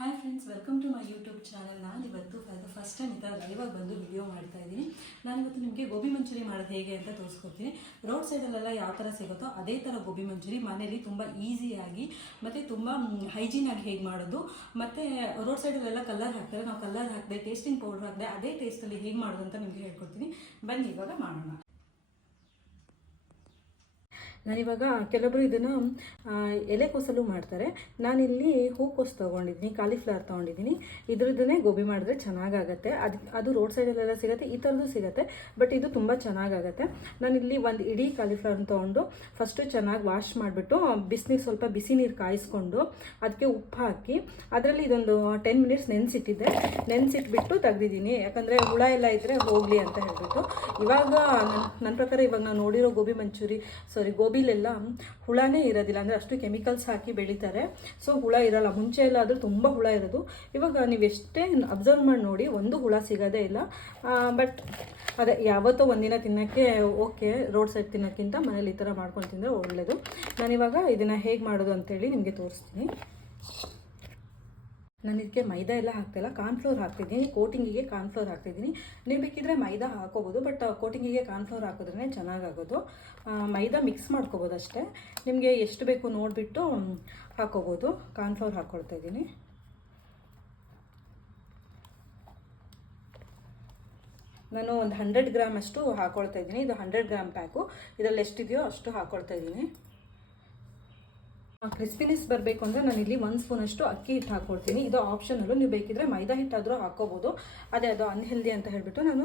Hi friends welcome to my YouTube channel ನಾನು ಇವತ್ತು first time ಈ ಥರ ಲೈವಾಗಿ ಬಂದು ವಿಡಿಯೋ ಮಾಡ್ತಾ ಇದ್ದೀನಿ. ನಾನಿವತ್ತು ನಿಮಗೆ ಗೋಬಿ ಮಂಚೂರಿ ಮಾಡೋದು ಹೇಗೆ ಅಂತ ತೋರಿಸ್ಕೊಡ್ತೀನಿ. ರೋಡ್ ಸೈಡಲ್ಲೆಲ್ಲ ಯಾವ ಥರ ಸಿಗುತ್ತೋ ಅದೇ ಥರ ಗೋಬಿ ಮಂಚೂರಿ ಮನೇಲಿ ತುಂಬ ಈಸಿಯಾಗಿ ಮತ್ತು ತುಂಬ ಹೈಜೀನಾಗಿ ಹೇಗೆ ಮಾಡೋದು, ಮತ್ತು ರೋಡ್ ಸೈಡಲ್ಲೆಲ್ಲ ಕಲರ್ ಹಾಕ್ತಾರೆ. ನಾವು ಕಲರ್ ಹಾಕಿದೆ ಟೇಸ್ಟಿಂಗ್ ಪೌಡ್ರ್ ಹಾಕಿದೆ, ಅದೇ ಟೇಸ್ಟಲ್ಲಿ ಹೇಗೆ ಮಾಡೋದು ಅಂತ ನಿಮಗೆ ಹೇಳ್ಕೊಡ್ತೀನಿ. ಬನ್ನಿ ಇವಾಗ ಮಾಡೋಣ. ನಾನಿವಾಗ ಕೆಲವೊಬ್ಬರು ಇದನ್ನು ಎಲೆಕೋಸಲು ಮಾಡ್ತಾರೆ. ನಾನಿಲ್ಲಿ ಹೂಕೋಸು ತೊಗೊಂಡಿದ್ದೀನಿ ಕಾಲಿಫ್ಲವರ್ ತೊಗೊಂಡಿದ್ದೀನಿ. ಇದ್ರದ್ದನ್ನೇ ಗೋಬಿ ಮಾಡಿದ್ರೆ ಚೆನ್ನಾಗಾಗತ್ತೆ. ಅದು ಅದು ರೋಡ್ ಸೈಡಲ್ಲೆಲ್ಲ ಸಿಗುತ್ತೆ, ಈ ಥರದ್ದು ಸಿಗುತ್ತೆ ಬಟ್ ಇದು ತುಂಬ ಚೆನ್ನಾಗಾಗತ್ತೆ. ನಾನಿಲ್ಲಿ ಒಂದು ಇಡೀ ಕಾಲಿಫ್ಲವರ್ನ ತೊಗೊಂಡು ಫಸ್ಟು ಚೆನ್ನಾಗಿ ವಾಶ್ ಮಾಡಿಬಿಟ್ಟು, ಬಿಸಿನೀರು ಸ್ವಲ್ಪ ಬಿಸಿ ನೀರು ಕಾಯಿಸ್ಕೊಂಡು ಅದಕ್ಕೆ ಉಪ್ಪು ಹಾಕಿ, ಅದರಲ್ಲಿ ಇದೊಂದು ಟೆನ್ ಮಿನಿಟ್ಸ್ ನೆನೆಸಿಟ್ಟಿದ್ದೆ. ನೆನೆಸಿಟ್ಬಿಟ್ಟು ತೆಗ್ದಿದ್ದೀನಿ. ಯಾಕಂದರೆ ಹುಳ ಎಲ್ಲ ಇದ್ದರೆ ಹೋಗಲಿ ಅಂತ ಹೇಳ್ಬಿಟ್ಟು. ಇವಾಗ ನನ್ನ ಪ್ರಕಾರ ಇವಾಗ ನಾನು ನೋಡಿರೋ ಗೋಬಿ ಮಂಚೂರಿ ಸಾರಿ ಗೋಬಿಲೆಲ್ಲ ಹುಳನೇ ಇರೋದಿಲ್ಲ, ಅಂದರೆ ಅಷ್ಟು ಕೆಮಿಕಲ್ಸ್ ಹಾಕಿ ಬೆಳೀತಾರೆ. ಸೊ, ಹುಳ ಇರಲ್ಲ. ಮುಂಚೆ ಎಲ್ಲ ಆದರೂ ತುಂಬ ಹುಳ ಇರೋದು. ಇವಾಗ ನೀವು ಎಷ್ಟೇ ಅಬ್ಸರ್ವ್ ಮಾಡಿ ನೋಡಿ, ಒಂದು ಹುಳ ಸಿಗೋದೇ ಇಲ್ಲ. ಬಟ್ ಅದೇ, ಯಾವತ್ತೋ ಒಂದಿನ ತಿನ್ನೋಕ್ಕೆ ಓಕೆ ರೋಡ್ ಸೈಡ್ ತಿನ್ನೋಕ್ಕಿಂತ ಮನೇಲಿ ಈ ಥರ ಮಾಡ್ಕೊಂಡು ತಿಂದರೆ ಒಳ್ಳೆಯದು ನಾನಿವಾಗ ಇದನ್ನು ಹೇಗೆ ಮಾಡೋದು ಅಂತೇಳಿ ನಿಮಗೆ ತೋರಿಸ್ತೀನಿ. ನಾನು ಇದಕ್ಕೆ ಮೈದಾ ಎಲ್ಲ ಹಾಕ್ತಿಲ್ಲ ಕಾರ್ನ್ಫ್ಲೋರ್ ಹಾಕ್ತಿದ್ದೀನಿ ಕೋಟಿಂಗಿಗೆ ಕಾರ್ನ್ಫ್ಲೋರ್ ಹಾಕ್ತಿದ್ದೀನಿ. ನೀವು ಬೇಕಿದ್ರೆ ಮೈದಾ ಹಾಕೋಬೋದು ಬಟ್ ಕೋಟಿಂಗಿಗೆ ಕಾರ್ನ್ಫ್ಲೋರ್ ಹಾಕೋದ್ರೆ ಚೆನ್ನಾಗಾಗೋದು. ಮೈದಾ ಮಿಕ್ಸ್ ಮಾಡ್ಕೋಬೋದು ಅಷ್ಟೇ. ನಿಮಗೆ ಎಷ್ಟು ಬೇಕು ನೋಡಿಬಿಟ್ಟು ಹಾಕೋಬೋದು. ಕಾರ್ನ್ಫ್ಲೋರ್ ಹಾಕ್ಕೊಳ್ತಾ ಇದ್ದೀನಿ. ನಾನು ಒಂದು ಹಂಡ್ರೆಡ್ ಗ್ರಾಮ್ ಅಷ್ಟು ಹಾಕ್ಕೊಳ್ತಾ ಇದ್ದೀನಿ. ಇದು ಹಂಡ್ರೆಡ್ ಗ್ರಾಮ್ ಪ್ಯಾಕು ಇದರಲ್ಲಿ ಎಷ್ಟಿದೆಯೋ ಅಷ್ಟು ಹಾಕ್ಕೊಳ್ತಾ ಇದ್ದೀನಿ. ಕ್ರಿಸ್ಪಿನೆಸ್ ಬರಬೇಕು ಅಂದರೆ ನಾನು ಇಲ್ಲಿ ಒಂದು ಸ್ಪೂನಷ್ಟು ಅಕ್ಕಿ ಹಿಟ್ಟು ಹಾಕ್ಕೊಡ್ತೀನಿ ಇದು ಆಪ್ಷನಲ್ಲು ನೀವು ಬೇಕಿದ್ರೆ ಮೈದಾ ಹಿಟ್ಟಾದರೂ ಹಾಕ್ಕೋಬೋದು ಅದೇ ಅದು ಅನ್ಹೆಲ್ದಿ ಅಂತ ಹೇಳಿಬಿಟ್ಟು ನಾನು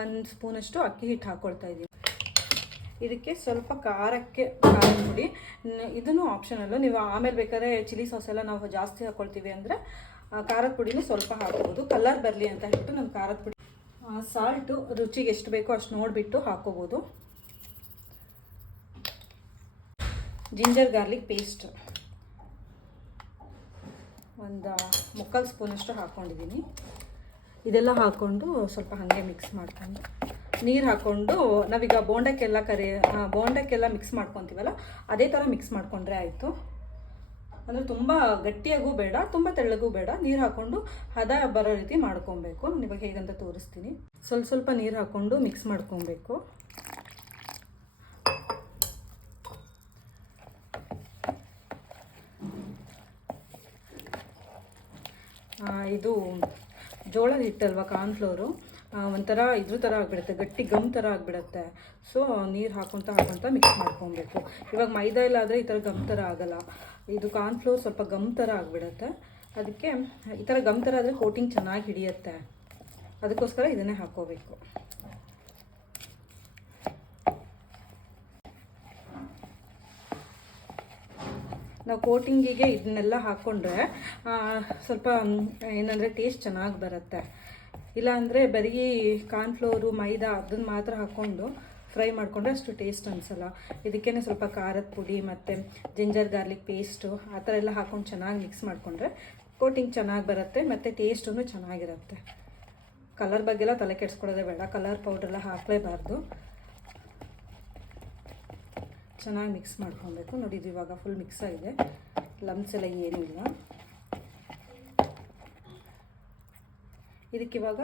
ಒಂದು ಸ್ಪೂನಷ್ಟು ಅಕ್ಕಿ ಹಿಟ್ಟು ಹಾಕ್ಕೊಳ್ತಾ ಇದ್ದೀನಿ ಇದಕ್ಕೆ ಸ್ವಲ್ಪ ಖಾರಕ್ಕೆ ಖಾರ ಪುಡಿ. ಇದನ್ನು ಆಪ್ಷನಲ್ಲು ನೀವು ಆಮೇಲೆ ಬೇಕಾದ್ರೆ ಚಿಲ್ಲಿ ಸಾಸ್ ಎಲ್ಲ ನಾವು ಜಾಸ್ತಿ ಹಾಕ್ಕೊಳ್ತೀವಿ ಅಂದರೆ ಖಾರದ ಪುಡಿನೂ ಸ್ವಲ್ಪ ಹಾಕ್ಬೋದು. ಕಲರ್ ಬರಲಿ ಅಂತ ಹೇಳ್ಬಿಟ್ಟು ನಾನು ಖಾರದ ಪುಡಿ. ಸಾಲ್ಟು ರುಚಿಗೆ ಎಷ್ಟು ಬೇಕೋ ಅಷ್ಟು ನೋಡಿಬಿಟ್ಟು ಹಾಕ್ಕೋಬೋದು ಜಿಂಜರ್ ಗಾರ್ಲಿಕ್ ಪೇಸ್ಟ್. ಒಂದು ಮುಕ್ಕಾಲು ಸ್ಪೂನಷ್ಟು ಹಾಕ್ಕೊಂಡಿದ್ದೀನಿ ಇದೆಲ್ಲ ಹಾಕ್ಕೊಂಡು ಸ್ವಲ್ಪ ಹಾಗೆ ಮಿಕ್ಸ್ ಮಾಡ್ಕೊಂಡು ನೀರು ಹಾಕ್ಕೊಂಡು ನಾವೀಗ ಬೋಂಡಕ್ಕೆಲ್ಲ ಕರಿ ಬೋಂಡಕ್ಕೆಲ್ಲ ಮಿಕ್ಸ್ ಮಾಡ್ಕೊತೀವಲ್ಲ, ಅದೇ ಥರ ಮಿಕ್ಸ್ ಮಾಡಿಕೊಂಡ್ರೆ ಆಯಿತು. ಅಂದರೆ ತುಂಬ ಗಟ್ಟಿಯಾಗೂ ಬೇಡ, ತುಂಬ ತೆಳ್ಳಗೂ ಬೇಡ. ನೀರು ಹಾಕ್ಕೊಂಡು ಹದ ಬರೋ ರೀತಿ ಮಾಡ್ಕೊಬೇಕು. ಇವಾಗ ಹೇಗಂತ ತೋರಿಸ್ತೀನಿ. ಸ್ವಲ್ಪ ಸ್ವಲ್ಪ ನೀರು ಹಾಕ್ಕೊಂಡು ಮಿಕ್ಸ್ ಮಾಡ್ಕೊಬೇಕು ಆ, ಇದು ಜೋಳದ ಹಿಟ್ಟಲ್ವಾ ಕಾರ್ನ್ಫ್ಲೋರು? ಒಂಥರ ಇದ್ರ ಥರ ಆಗಿಬಿಡುತ್ತೆ, ಗಟ್ಟಿ ಗಮ್ ಥರ ಆಗಿಬಿಡುತ್ತೆ. ಸೊ ನೀರು ಹಾಕೊತ ಹಾಕೊತ ಮಿಕ್ಸ್ ಮಾಡ್ಕೊಬೇಕು. ಇವಾಗ ಮೈದಾ ಇಲ್ಲ ಆದರೆ ಈ ಥರ ಗಮ್ ಥರ ಆಗಲ್ಲ. ಇದು ಕಾರ್ನ್ಫ್ಲೋರ್ ಸ್ವಲ್ಪ ಗಮ್ ಥರ ಆಗಿಬಿಡುತ್ತೆ. ಅದಕ್ಕೆ ಈ ಥರ ಗಮ್ ಥರ ಆದರೆ ಕೋಟಿಂಗ್ ಚೆನ್ನಾಗಿ ಹಿಡಿಯುತ್ತೆ. ಅದಕ್ಕೋಸ್ಕರ ಇದನ್ನೇ ಹಾಕ್ಕೋಬೇಕು ನಾವು ಕೋಟಿಂಗಿಗೆ ಇದನ್ನೆಲ್ಲ ಹಾಕ್ಕೊಂಡ್ರೆ ಸ್ವಲ್ಪ, ಏನಂದರೆ ಟೇಸ್ಟ್ ಚೆನ್ನಾಗಿ ಬರುತ್ತೆ. ಇಲ್ಲಾಂದರೆ ಬರೀ ಕಾರ್ನ್ಫ್ಲೋರು, ಮೈದಾ ಅದನ್ನ ಮಾತ್ರ ಹಾಕ್ಕೊಂಡು ಫ್ರೈ ಮಾಡಿಕೊಂಡ್ರೆ ಅಷ್ಟು ಟೇಸ್ಟ್ ಅನಿಸಲ್ಲ. ಇದಕ್ಕೇ ಸ್ವಲ್ಪ ಖಾರದ ಪುಡಿ ಮತ್ತು ಜಿಂಜರ್ ಗಾರ್ಲಿಕ್ ಪೇಸ್ಟು, ಆ ಥರ ಎಲ್ಲ ಹಾಕ್ಕೊಂಡು ಚೆನ್ನಾಗಿ ಮಿಕ್ಸ್ ಮಾಡಿಕೊಂಡ್ರೆ ಕೋಟಿಂಗ್ ಚೆನ್ನಾಗಿ ಬರುತ್ತೆ, ಮತ್ತು ಟೇಸ್ಟೂ ಚೆನ್ನಾಗಿರುತ್ತೆ. ಕಲರ್ ಬಗ್ಗೆಲ್ಲ ತಲೆ ಕೆಡಿಸ್ಕೊಳ್ಳೋದೇ ಬೇಡ. ಕಲರ್ ಪೌಡ್ರೆಲ್ಲ ಹಾಕಲೇಬಾರ್ದು. ಚೆನ್ನಾಗಿ ಮಿಕ್ಸ್ ಮಾಡ್ಕೊಬೇಕು. ನೋಡಿ, ಇದು ಇವಾಗ ಫುಲ್ ಮಿಕ್ಸ್ ಆಗಿದೆ. ಲಂಬ್ಸ್ ಎಲ್ಲ ಏನಿಲ್ಲ ಇಲ್ಲ. ಇದಕ್ಕಿವಾಗ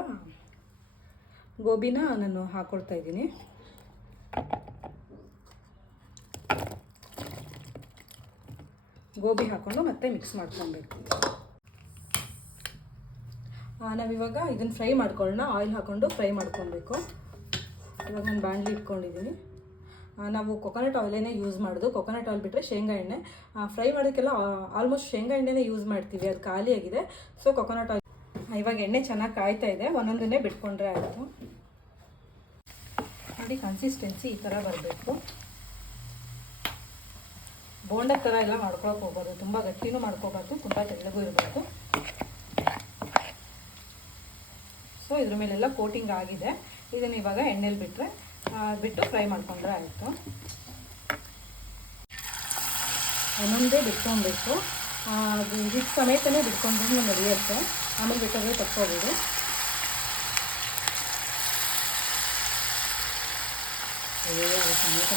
ಗೋಬಿನ ನಾನು ಹಾಕ್ಕೊಳ್ತಾ ಇದ್ದೀನಿ. ಗೋಬಿ ಹಾಕ್ಕೊಂಡು ಮತ್ತೆ ಮಿಕ್ಸ್ ಮಾಡ್ಕೊಬೇಕು ನಾವಿವಾಗ ಇದನ್ನು ಫ್ರೈ ಮಾಡ್ಕೊಳ್ಳೋಣ. ಆಯಿಲ್ ಹಾಕ್ಕೊಂಡು ಫ್ರೈ ಮಾಡ್ಕೊಬೇಕು ಇವಾಗ ನಾನು ಬಾಣಲಿ ಇಟ್ಕೊಂಡಿದ್ದೀನಿ. ನಾವು ಕೊಕೊನಟ್ ಆಯಿಲೇನೇ ಯೂಸ್ ಮಾಡೋದು ಕೊಕೊನಟ್ ಆಯಿಲ್ ಬಿಟ್ಟರೆ ಶೇಂಗಾ ಎಣ್ಣೆ. ಫ್ರೈ ಮಾಡೋಕ್ಕೆಲ್ಲ ಆಲ್ಮೋಸ್ಟ್ ಶೇಂಗಾ ಎಣ್ಣೆನೇ ಯೂಸ್ ಮಾಡ್ತೀವಿ, ಅದು ಖಾಲಿಯಾಗಿದೆ ಸೊ ಕೊಕೊನಟ್ ಆಯಿಲ್ ಇವಾಗ ಎಣ್ಣೆ ಚೆನ್ನಾಗಿ ಕಾಯ್ತಾ ಇದೆ, ಒಂದೊಂದನ್ನೇ ಬಿಟ್ಕೊಂಡ್ರೆ ಆಯಿತು. ನೋಡಿ ಕನ್ಸಿಸ್ಟೆನ್ಸಿ ಈ ಥರ ಬರಬೇಕು. ಬೋಂಡ ಥರ ಎಲ್ಲ ಮಾಡ್ಕೊಳಕ್ಕೆ ಹೋಗ್ಬೋದು ತುಂಬ ಗಟ್ಟಿನೂ ಮಾಡ್ಕೋಬಾರ್ದು, ತುಂಬ ತೆಳ್ಳಗೂ ಇರಬಾರ್ದು. ಸೊ ಇದ್ರ ಮೇಲೆಲ್ಲ ಕೋಟಿಂಗ್ ಆಗಿದೆ. ಇದನ್ನು ಇವಾಗ ಎಣ್ಣೆಲಿ ಬಿಟ್ಟರೆ ಬಿಟ್ಟು ಫ್ರೈ ಮಾಡ್ಕೊಂಡ್ರೆ ಆಯಿತು. ಒಂದೊಂದೇ ಬಿಟ್ಕೊಬೇಕು. ಹಿಟ್ಟು ಸಮೇತನೇ ಬಿಟ್ಕೊಂಡ್ರೂ ನಡೆಯುತ್ತೆ. ಆಮೇಲೆ ಬೇಕಾದ್ರೆ ತಕ್ಕೋಬೋದು. ಸಮೇತ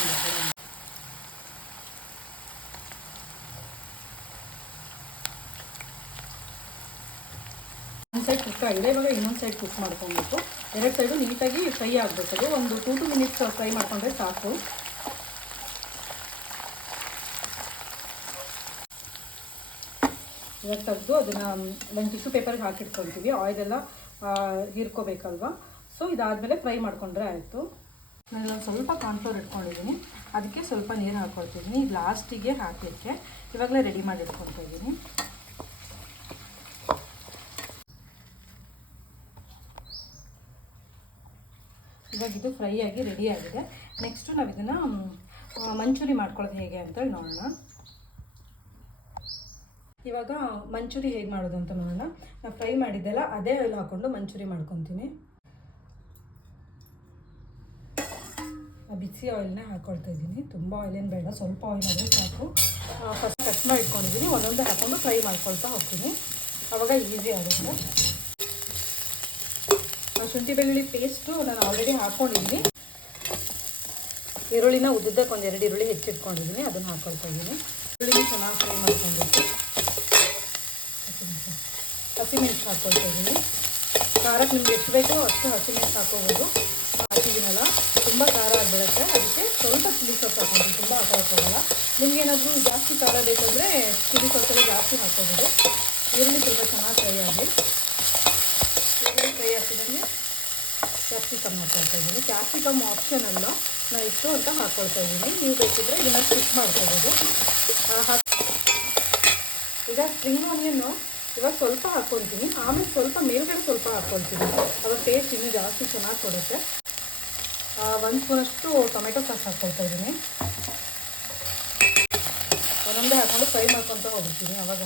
ಒಂದು ಸೈಡ್ ಕುಕ್ ಆಗಿದೆ. ಇವಾಗ ಇನ್ನೊಂದು ಸೈಡ್ ಕುಕ್ ಮಾಡ್ಕೊಬೇಕು. ಎರಡು ಸೈಡು ನೀಟಾಗಿ ಫ್ರೈ ಆಗಬೇಕು ಅದು ಒಂದು ಟೂ ಟು ಮಿನಿಟ್ಸ್ ಫ್ರೈ ಮಾಡ್ಕೊಂಡ್ರೆ ಸಾಕು. ಇವಾಗ ತೆಗೆದು ಅದನ್ನು ಒಂದು ಟಿಶ್ಯೂ ಪೇಪರ್ಗೆ ಹಾಕಿಟ್ಕೊಳ್ತೀವಿ. ಆಯಿಲೆಲ್ಲ ಹೀರ್ಕೋಬೇಕಲ್ವಾ? ಸೊ ಇದಾದಮೇಲೆ ಫ್ರೈ ಮಾಡ್ಕೊಂಡ್ರೆ ಆಯಿತು. ನಾನು ಸ್ವಲ್ಪ ಕಾರ್ನ್ಫ್ಲೋರ್ ಇಟ್ಕೊಂಡಿದ್ದೀನಿ ಅದಕ್ಕೆ ಸ್ವಲ್ಪ ನೀರು ಹಾಕ್ಕೊಳ್ತಿದ್ದೀನಿ ಲಾಸ್ಟಿಗೆ ಹಾಕಲಿಕ್ಕೆ ಇವಾಗಲೇ ರೆಡಿ ಮಾಡಿ ಇಟ್ಕೊಳ್ತಾ ಇದ್ದೀನಿ ಇವಾಗ ಇದು ಫ್ರೈ ಆಗಿ ರೆಡಿ ಆಗಿದೆ. ನೆಕ್ಸ್ಟು ನಾವು ಇದನ್ನು ಮಂಚೂರಿ ಮಾಡ್ಕೊಳ್ಳೋದು ಹೇಗೆ ಅಂತೇಳಿ ನೋಡೋಣ. ಇವಾಗ ಮಂಚೂರಿ ಹೇಗೆ ಮಾಡೋದು ಅಂತ ನೋಡೋಣ. ನಾವು ಫ್ರೈ ಮಾಡಿದ್ದೆಲ್ಲ ಅದೇ ಆಯಿಲ್ ಹಾಕ್ಕೊಂಡು ಮಂಚೂರಿ ಮಾಡ್ಕೊತೀನಿ. ಬಿಸಿ ಆಯಿಲ್ನೇ ಹಾಕ್ಕೊಳ್ತಾ ಇದ್ದೀನಿ. ತುಂಬ ಆಯಿಲೇನು ಬೇಡ, ಸ್ವಲ್ಪ ಆಯಿಲ್ ಆದರೆ ಸಾಕು. ಫಸ್ಟ್ ಕಟ್ ಮಾಡಿ ಇಟ್ಕೊಂಡಿದ್ದೀನಿ ಒಂದೊಂದೇ ಹಾಕೊಂಡು ಫ್ರೈ ಮಾಡ್ಕೊಳ್ತಾ ಹೋಗ್ತೀನಿ. ಅವಾಗ ಈಸಿ ಆಗುತ್ತೆ. ಶುಂಠಿ ಬೆಳ್ಳುಳ್ಳಿ ಪೇಸ್ಟು ನಾನು ಆಲ್ರೆಡಿ ಹಾಕ್ಕೊಂಡಿದ್ದೀನಿ ಈರುಳ್ಳಿನ ಉದ್ದಕ್ಕೆ ಒಂದು ಎರಡು ಈರುಳ್ಳಿ ಹೆಚ್ಚಿಟ್ಕೊಂಡಿದ್ದೀನಿ ಅದನ್ನು ಹಾಕ್ಕೊಳ್ತಾ ಇದ್ದೀನಿ. ಈರುಳ್ಳಿ ಚೆನ್ನಾಗಿ ಫ್ರೈ ಮಾಡ್ಕೊಂಡ್ಬಿಟ್ಟು ಹಸಿಮೆಣಸು ಹಾಕ್ಕೊಳ್ತಾ ಇದ್ದೀನಿ. ಖಾರಕ್ಕೆ ನಿಮ್ಗೆ ಎಷ್ಟು ಬೇಕೋ ಅಷ್ಟು ಹಸಿಮೆಣಸು ಹಾಕೋಬೋದು. ಹಾಕಿದ್ದೀನಲ್ಲ, ತುಂಬ ಖಾರ ಆಗಿಬಿಡುತ್ತೆ. ಅದಕ್ಕೆ ಸ್ವಲ್ಪ ಚಿಲ್ಲಿ ಸೊಪ್ಪು ಹಾಕ್ಕೊಂಡು ತುಂಬ ಹಾಕೋಕ್ಕೋಗಲ್ಲ ನಿಮ್ಗೆ ಏನಾದರೂ ಜಾಸ್ತಿ ಖಾರ ಬೇಕಂದರೆ ಚಿಲ್ಲಿ ಸೊಪ್ಪೆಲ್ಲ ಜಾಸ್ತಿ ಹಾಕೋಬೋದು ಈರುಳ್ಳಿ ಸ್ವಲ್ಪ ಚೆನ್ನಾಗಿ ಫ್ರೈ ಆಗಲಿ. ಆಗ್ತಿದ್ದಂಗೆ ಕ್ಯಾಪ್ಸಿಕಮ್ ಹಾಕ್ಕೊಳ್ತಾ ಇದ್ದೀನಿ. ಕ್ಯಾಪ್ಸಿಕಮ್ ಆಪ್ಷನ್ ಅಲ್ಲ. ನಾನು ಇಷ್ಟು ಅಂತ ಹಾಕ್ಕೊಳ್ತಾ ಇದ್ದೀನಿ. ನೀವು ಬೇಕಿದ್ರೆ ಇದನ್ನು ಸ್ಟಿಕ್ ಮಾಡ್ಕೋಬೋದು. ಈಗ ಸ್ಪ್ರಿಂಗ್ ಆನಿಯನ್ನು ಇವಾಗ ಸ್ವಲ್ಪ ಹಾಕ್ಕೊಳ್ತೀನಿ ಆಮೇಲೆ ಸ್ವಲ್ಪ ಮೇಲ್ಗಡೆ ಸ್ವಲ್ಪ ಹಾಕ್ಕೊಳ್ತೀನಿ ಅವಾಗ ಟೇಸ್ಟ್ ಇನ್ನೂ ಜಾಸ್ತಿ ಚೆನ್ನಾಗಿ ಕೊಡುತ್ತೆ. ಒಂದು ಸ್ಪೂನಷ್ಟು ಟೊಮೆಟೊ ಸಾಸ್ ಹಾಕ್ಕೊಳ್ತಾ ಇದ್ದೀನಿ. ಒಂದೊಂದೇ ಹಾಕ್ಕೊಂಡು ಫ್ರೈ ಮಾಡ್ಕೊತ ಹೋಗ್ತೀನಿ ಅವಾಗ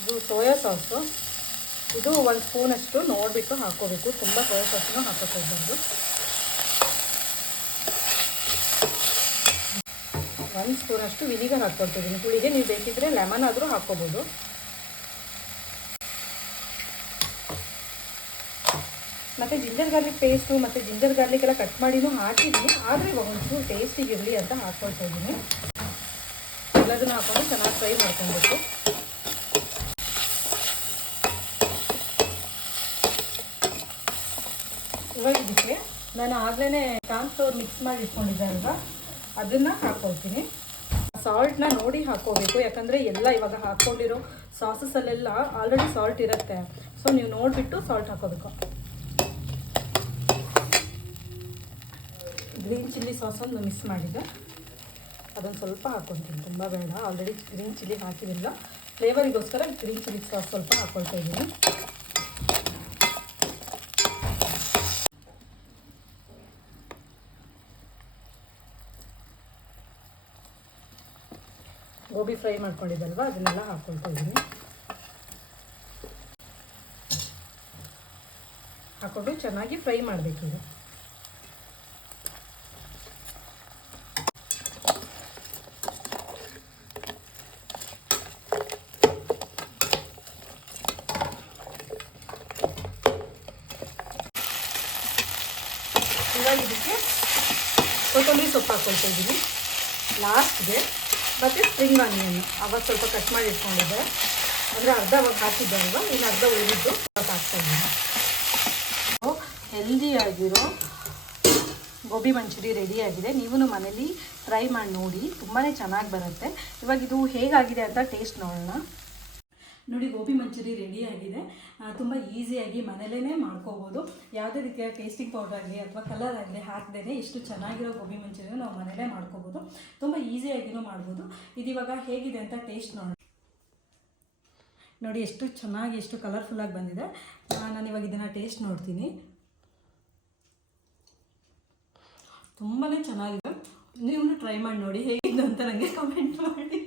ಇದು ಸೋಯಾ ಸಾಸು. ಇದು ಒಂದು ಸ್ಪೂನಷ್ಟು ನೋಡಿಬಿಟ್ಟು ಹಾಕೋಬೇಕು. ತುಂಬ ಸೋಯಾ ಸಾಸನ್ನು ಹಾಕೋಕ್ಕೋಗ್ಬಾರ್ದು ಒಂದು ಸ್ಪೂನಷ್ಟು ವಿನಿಗರ್ ಹಾಕ್ಕೊಳ್ತಿದ್ದೀನಿ ಹುಳಿಗೆ ನೀವು ಬೇಕಿದ್ರೆ ಲೆಮನ್ ಆದರೂ ಹಾಕ್ಕೋಬೋದು ಮತ್ತು ಜಿಂಜರ್ ಗಾರ್ಲಿಕ್ ಪೇಸ್ಟು, ಮತ್ತು ಜಿಂಜರ್ ಗಾರ್ಲಿಕ್ ಎಲ್ಲ ಕಟ್ ಮಾಡಿನೂ ಹಾಕಿದ್ದೀನಿ. ಆದರೆ ಇವಾಗ ಟೇಸ್ಟಿಗೆ ಇರಲಿ ಅಂತ ಹಾಕ್ಕೊಳ್ತಾ ಇದ್ದೀನಿ. ಎಲ್ಲದನ್ನು ಹಾಕೊಂಡು ಚೆನ್ನಾಗಿ ಫ್ರೈ ಮಾಡ್ಕೊಬೇಕು ಇವಾಗ ನಾನು ಆಗಲೇ ಕಾರ್ನ್ಫ್ಲೋರ್ ಮಿಕ್ಸ್ ಮಾಡಿ ಇಟ್ಕೊಂಡಿದ್ದೆ ಅಲ್ವಾ? ಅದನ್ನು ಹಾಕ್ಕೊಳ್ತೀನಿ ಸಾಲ್ಟ್ನ ನೋಡಿ ಹಾಕ್ಕೋಬೇಕು ಯಾಕಂದರೆ ಎಲ್ಲ ಇವಾಗ ಹಾಕ್ಕೊಂಡಿರೋ ಸಾಸಸಲ್ಲೆಲ್ಲ ಆಲ್ರೆಡಿ ಸಾಲ್ಟ್ ಇರುತ್ತೆ. ಸೊ ನೀವು ನೋಡಿಬಿಟ್ಟು ಸಾಲ್ಟ್ ಹಾಕೋಬೇಕು. ಗ್ರೀನ್ ಚಿಲ್ಲಿ ಸಾಸ್ ಒಂದು ಮಿಕ್ಸ್ ಮಾಡಿದ್ದೆ ಅದನ್ನು ಸ್ವಲ್ಪ ಹಾಕ್ಕೊತೀನಿ ತುಂಬ ಬೇಡ. ಆಲ್ರೆಡಿ ಗ್ರೀನ್ ಚಿಲ್ಲಿ ಹಾಕಿದಿಲ್ಲ ಫ್ಲೇವರಿಗೋಸ್ಕರ ಗ್ರೀನ್ ಚಿಲ್ಲಿ ಸಾಸ್ ಸ್ವಲ್ಪ ಹಾಕ್ಕೊಳ್ತಾ ಇದ್ದೀನಿ. ಗೋಬಿ ಫ್ರೈ ಮಾಡ್ಕೊಂಡಿದ್ದಲ್ವ? ಅದನ್ನೆಲ್ಲ ಹಾಕ್ಕೊಳ್ತಾ ಇದ್ದೀನಿ. ಹಾಕ್ಕೊಂಡು ಚೆನ್ನಾಗಿ ಫ್ರೈ ಮಾಡಬೇಕು ಇದು. ಇದಕ್ಕೆ ಕೊತ್ತಂಬರಿ ಸೊಪ್ಪು ಹಾಕ್ಕೊಳ್ತಾ ಇದ್ದೀನಿ. ಲಾಸ್ಟ್ಗೆ ಮತ್ತು ಸ್ಪ್ರಿಂಗ್ ಆನಿಯನ್ ಅವಾಗ ಸ್ವಲ್ಪ ಕಟ್ ಮಾಡಿ ಇಟ್ಕೊಂಡಿದ್ದೆ. ಅಂದರೆ ಅರ್ಧ ಅವಾಗ ಹಾಕಿದ್ದೆ ಅಲ್ವಾ? ಇನ್ನು ಅರ್ಧ ಉಳಿದಿದ್ದು ಇದ್ದೀನಿ. ಹೆಲ್ದಿಯಾಗಿರೋ ಗೋಬಿ ಮಂಚೂರಿ ರೆಡಿಯಾಗಿದೆ ನೀವು ಮನೇಲಿ ಟ್ರೈ ಮಾಡಿ ನೋಡಿ. ತುಂಬಾ ಚೆನ್ನಾಗಿ ಬರುತ್ತೆ. ಇವಾಗ ಇದು ಹೇಗಾಗಿದೆ ಅಂತ ಟೇಸ್ಟ್ ನೋಡೋಣ. ನೋಡಿ, ಗೋಬಿ ಮಂಚೂರಿ ರೆಡಿ ಆಗಿದೆ. ತುಂಬ ಈಸಿಯಾಗಿ ಮನೇಲೇ ಮಾಡ್ಕೋಬೋದು. ಯಾವುದೇ ರೀತಿಯ ಟೇಸ್ಟಿಂಗ್ ಪೌಡರ್ ಆಗಲಿ ಅಥವಾ ಕಲರ್ ಆಗಲಿ ಹಾಕದೇ ಇಷ್ಟು ಚೆನ್ನಾಗಿರೋ ಗೋಬಿ ಮಂಚೂರಿನ ನಾವು ಮನೇಲೇ ಮಾಡ್ಕೋಬೋದು. ತುಂಬ ಈಸಿಯಾಗಿನೂ ಮಾಡ್ಬೋದು. ಇದಿವಾಗ ಹೇಗಿದೆ ಅಂತ ಟೇಸ್ಟ್ ನೋಡಿ. ನೋಡಿ, ಎಷ್ಟು ಚೆನ್ನಾಗಿ, ಎಷ್ಟು ಕಲರ್ಫುಲ್ಲಾಗಿ ಬಂದಿದೆ. ನಾನು ಇವಾಗ ಇದನ್ನು ಟೇಸ್ಟ್ ನೋಡ್ತೀನಿ. ತುಂಬಾ ಚೆನ್ನಾಗಿದೆ. ನೀವು ಟ್ರೈ ಮಾಡಿ ನೋಡಿ, ಹೇಗಿದೆ ಅಂತ ನನಗೆ ಕಮೆಂಟ್ ಮಾಡಿ.